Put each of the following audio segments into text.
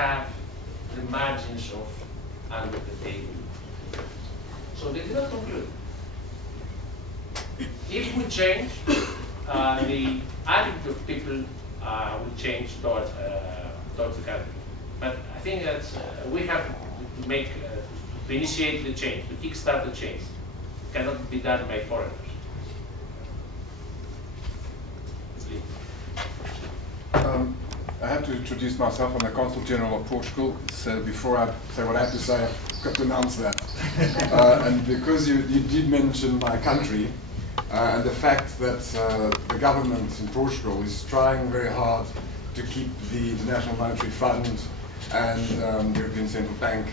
have the margins of under the table. So they did not conclude. If we change, the attitude of people will change towards the country. But I think that we have to make, to initiate the change, to kickstart the change. It cannot be done by foreigners. I have to introduce myself. I'm the Consul General of Portugal, so before I say what I have to say, I've got to announce that. And because you did mention my country, and the fact that the government in Portugal is trying very hard to keep the International Monetary Fund and the European Central Bank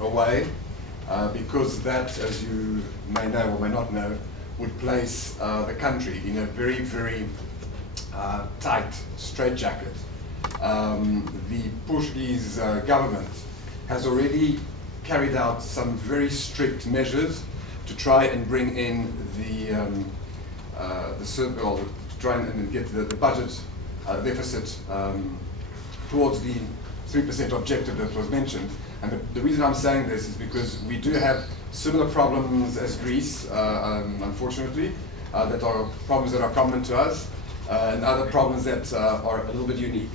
away, because that, as you may know or may not know, would place the country in a very, very tight straitjacket. The Portuguese government has already carried out some very strict measures to try and bring in the to try and get the budget deficit towards the 3% objective that was mentioned. And the reason I'm saying this is because we do have similar problems as Greece, unfortunately, that are problems that are common to us, and other problems that are a little bit unique.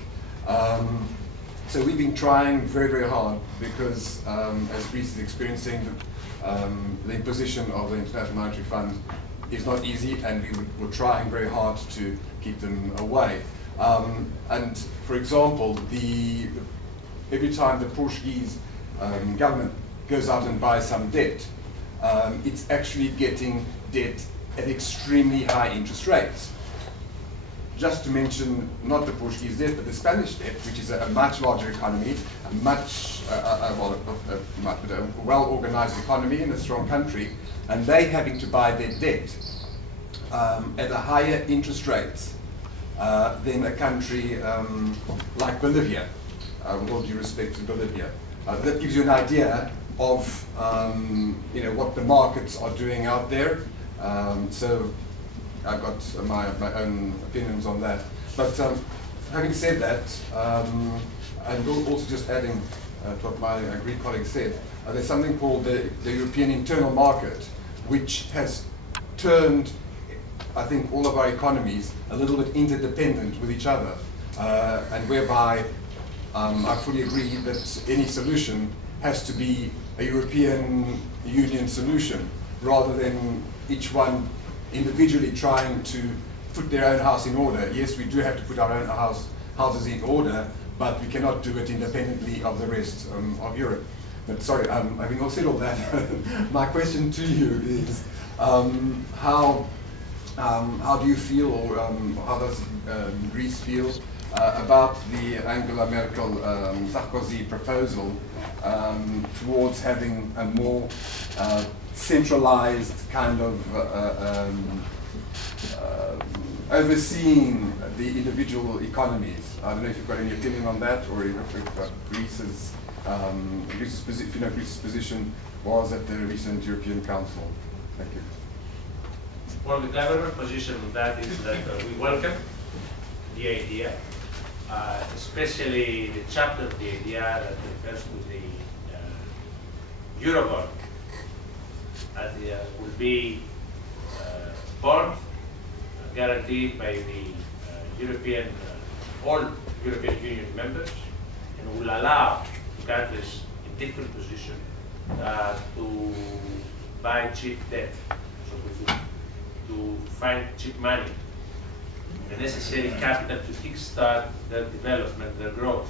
So we've been trying very, very hard because as Greece is experiencing the imposition of the International Monetary Fund is not easy, and we're trying very hard to keep them away. And for example, every time the Portuguese government goes out and buys some debt, it's actually getting debt at extremely high interest rates. Just to mention not the Portuguese debt, but the Spanish debt, which is a much larger economy, a much well-organized economy in a strong country, and they having to buy their debt at a higher interest rate than a country like Bolivia, with all due respect to Bolivia. That gives you an idea of what the markets are doing out there. So I've got my own opinions on that. But having said that, and also just adding to what my Greek colleague said, there's something called the European internal market, which has turned, I think, all of our economies a little bit interdependent with each other, and whereby I fully agree that any solution has to be a European Union solution, rather than each one individually trying to put their own house in order. Yes, we do have to put our own houses in order, but we cannot do it independently of the rest of Europe. But sorry, having all said all that, my question to you is how do you feel, or how does Greece feel about the Angela Merkel Sarkozy proposal towards having a more centralized kind of overseeing the individual economies? I don't know if you've got any opinion on that, or if Greece's position was at the recent European Council. Thank you. Well, the government position on that is that we welcome the idea, especially the chapter of the idea that refers to the Eurobond, that will be bond guaranteed by the all European Union members, and will allow countries in different positions to buy cheap debt, so to find cheap money, the necessary capital to kickstart their development, their growth.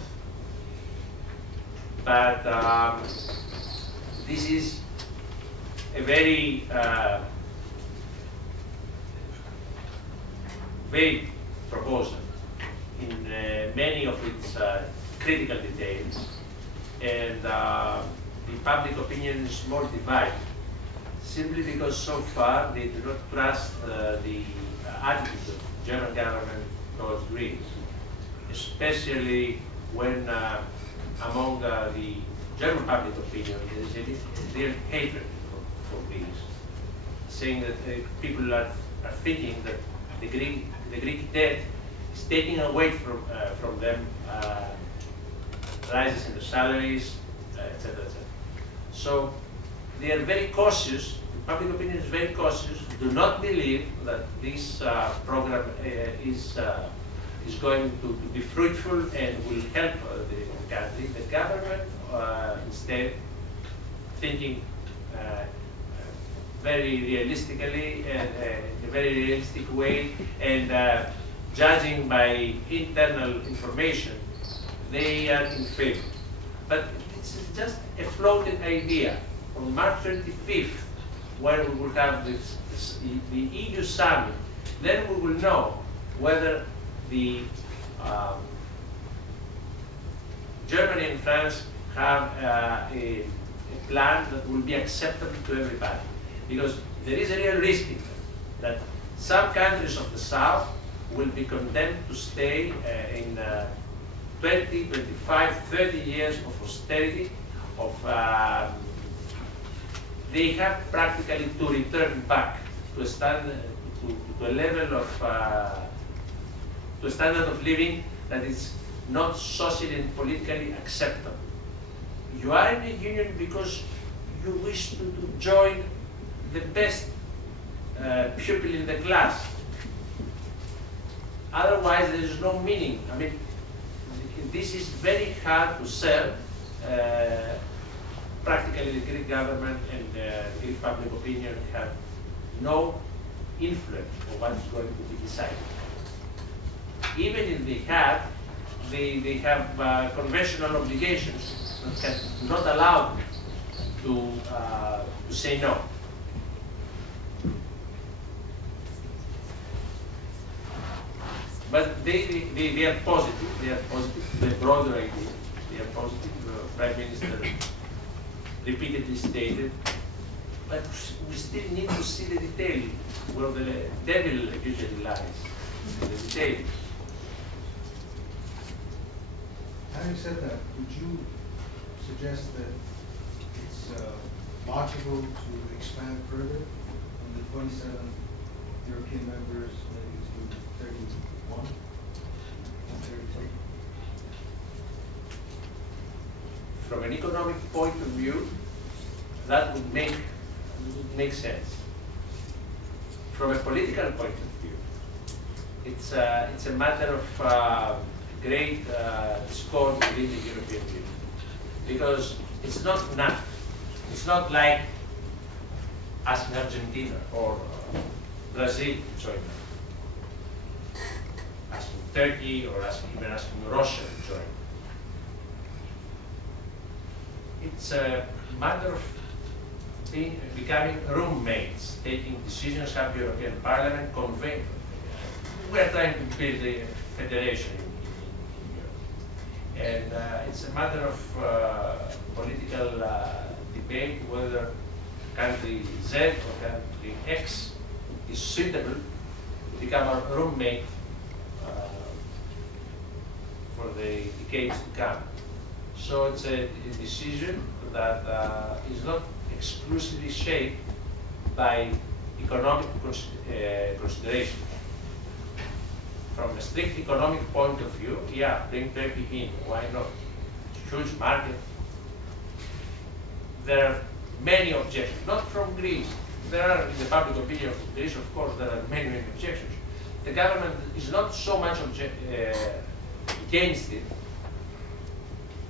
But this is a very vague proposal in many of its critical details, and the public opinion is more divided, simply because so far they do not trust the attitude of the German government towards Greece, especially when among the German public opinion there is a real hatred for Greece, saying that people are thinking that the Greek debt is taking away from them rises in the salaries, etc., etc. So they are very cautious. The public opinion is very cautious. Do not believe that this program is going to be fruitful and will help the country. The government instead thinking very realistically and in a very realistic way, and judging by internal information, they are in favor. But it's just a floating idea. On March 25th, when we will have the EU summit, then we will know whether the Germany and France have a plan that will be acceptable to everybody. Because there is a real risk in that some countries of the South will be condemned to stay in 20, 25, 30 years of austerity, they have practically to return back to a standard, to a level of, to a standard of living that is not socially and politically acceptable. You are in a union because you wish to join the best pupil in the class. Otherwise, there is no meaning. I mean, this is very hard to sell. Practically, the Greek government and the Greek public opinion have no influence on what is going to be decided. Even if they have, they have conventional obligations that do not allow them to say no. But they are positive. They are positive. The broader idea. They are positive. The Prime Minister repeatedly stated. But we still need to see the detail, where the devil usually lies. The detail. Having said that, would you suggest that it's logical to expand further from the 27 European members maybe to 31, 32? From an economic point of view, that would make sense. From a political point of view, it's a matter of great discord within the European Union, because it's not enough. It's not like asking Argentina or Brazil to join, asking Turkey or even asking Russia to join. It's a matter of becoming roommates, taking decisions, have the European Parliament convene. We are trying to build a federation in Europe. And it's a matter of political debate whether country Z or country X is suitable to become a roommate for the decades to come. So it's a decision that is not exclusively shaped by economic considerations. From a strict economic point of view, yeah, bring Turkey in, why not? Huge market. There are many objections, not from Greece. There are, in the public opinion of Greece, of course, there are many, many objections. The government is not so much against it,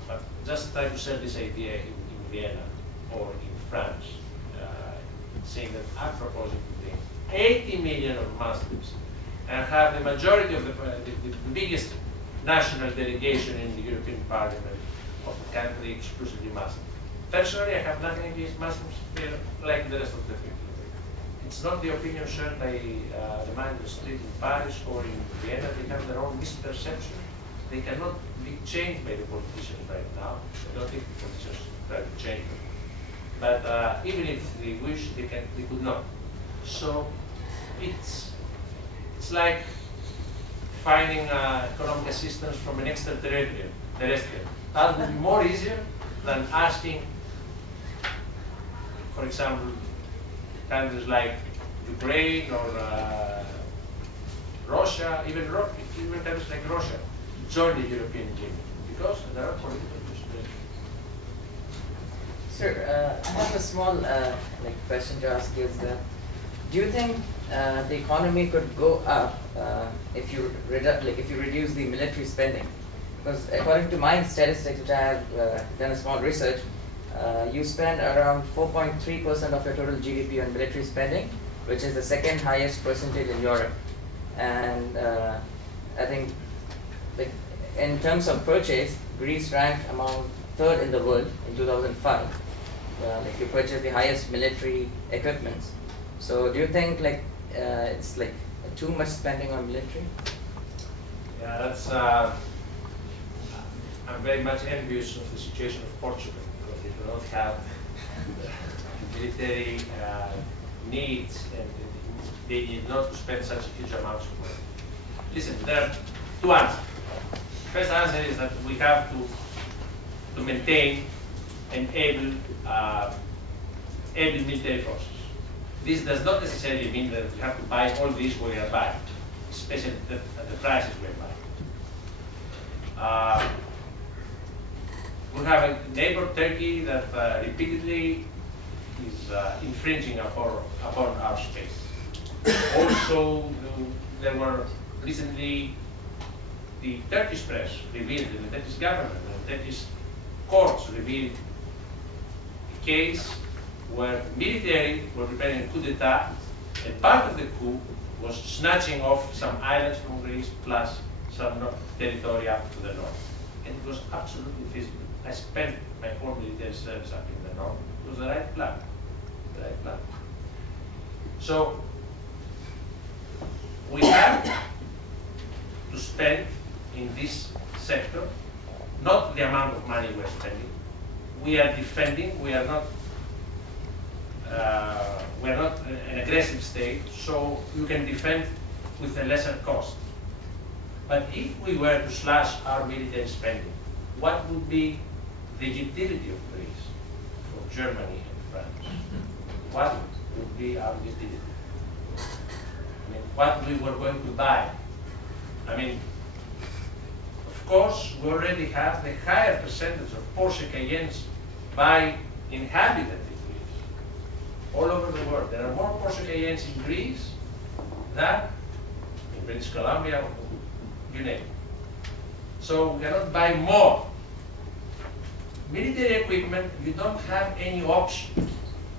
but just try to sell this idea in Vienna or in France, saying that I'm proposing to bring 80 million of Muslims and have the majority of the biggest national delegation in the European Parliament of the country exclusively Muslim. Personally, I have nothing against Muslims here, like the rest of the people. It's not the opinion shared by the man in the street in Paris or in Vienna. They have their own misperception. They cannot be changed by the politicians right now. I don't think the politicians try to change them. But even if they wish, they could not. So it's like finding economic assistance from an extraterrestrial. That would be more easier than asking, for example, countries like Ukraine or Russia, even countries like Russia, join the European Union, because there are political issues. Sir, I have a small question to ask you. Is that, do you think the economy could go up if you reduce the military spending? Because according to my statistics, which I have done a small research, you spend around 4.3% of your total GDP on military spending, which is the second highest percentage in Europe. And I think, in terms of purchase, Greece ranked among third in the world in 2005. You purchase the highest military equipments. So do you think it's too much spending on military? Yeah, that's. I'm very much envious of the situation of Portugal because they do not have military needs and they need not to spend such huge amounts of money. Listen, there are two answers. First answer is that we have to maintain an able military forces. This does not necessarily mean that we have to buy all these we are buying, especially at the prices we are buying. We have a neighbor, Turkey, that repeatedly is infringing upon our space. Also, there were recently the Turkish press revealed, and the Turkish government, and the Turkish courts revealed a case where military were preparing a coup d'etat, and part of the coup was snatching off some islands from Greece plus some territory up to the north. And it was absolutely feasible. I spent my whole military service up in the north. It was the right plan. The right plan. So we have to spend in this sector not the amount of money we're spending. We are defending. We are not an aggressive state, so you can defend with a lesser cost. But if we were to slash our military spending, what would be the utility of Greece for Germany and France? What would be our utility? I mean, what we were going to buy? I mean, of course, we already have the higher percentage of Porsche Cayennes by inhabitant in Greece. All over the world, there are more Porsche Cayennes in Greece than in British Columbia, you name it. So we cannot buy more. Military equipment, you don't have any option.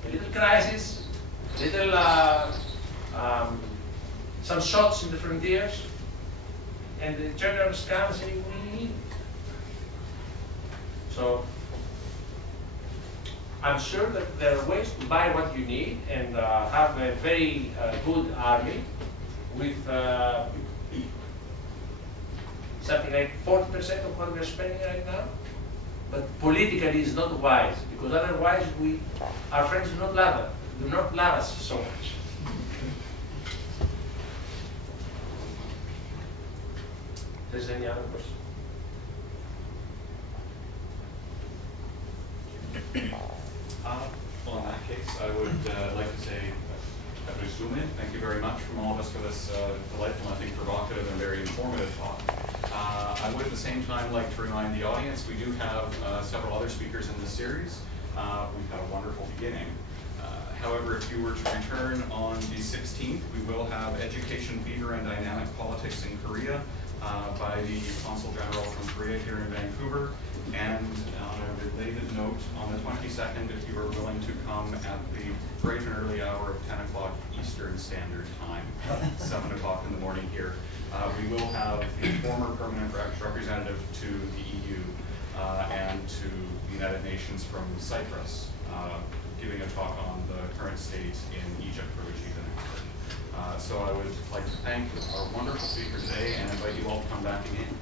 A little crisis, little some shots in the frontiers, and the generals come and say, we need it. So I'm sure that there are ways to buy what you need and have a very good army with something like 40% of what we're spending right now. But politically it's not wise, because otherwise our friends do not love us so much. If there's any other question? Well, in that case, I would like to say, thank you very much from all of us for this delightful, I think, provocative and very informative talk. I would at the same time like to remind the audience, we do have several other speakers in this series. We've had a wonderful beginning. However, if you were to return on the 16th, we will have Education, Fever, and Dynamic Politics in Korea by the Consul General from Korea here in Vancouver. And on a related note, on the 22nd, if you are willing to come at the bright and early hour of 10 o'clock Eastern Standard Time, 7 o'clock in the morning here, we will have the former permanent representative to the EU and to the United Nations from Cyprus, giving a talk on the current state in Egypt, for which he's an expert. So I would like to thank our wonderful speaker today and invite you all to come back again.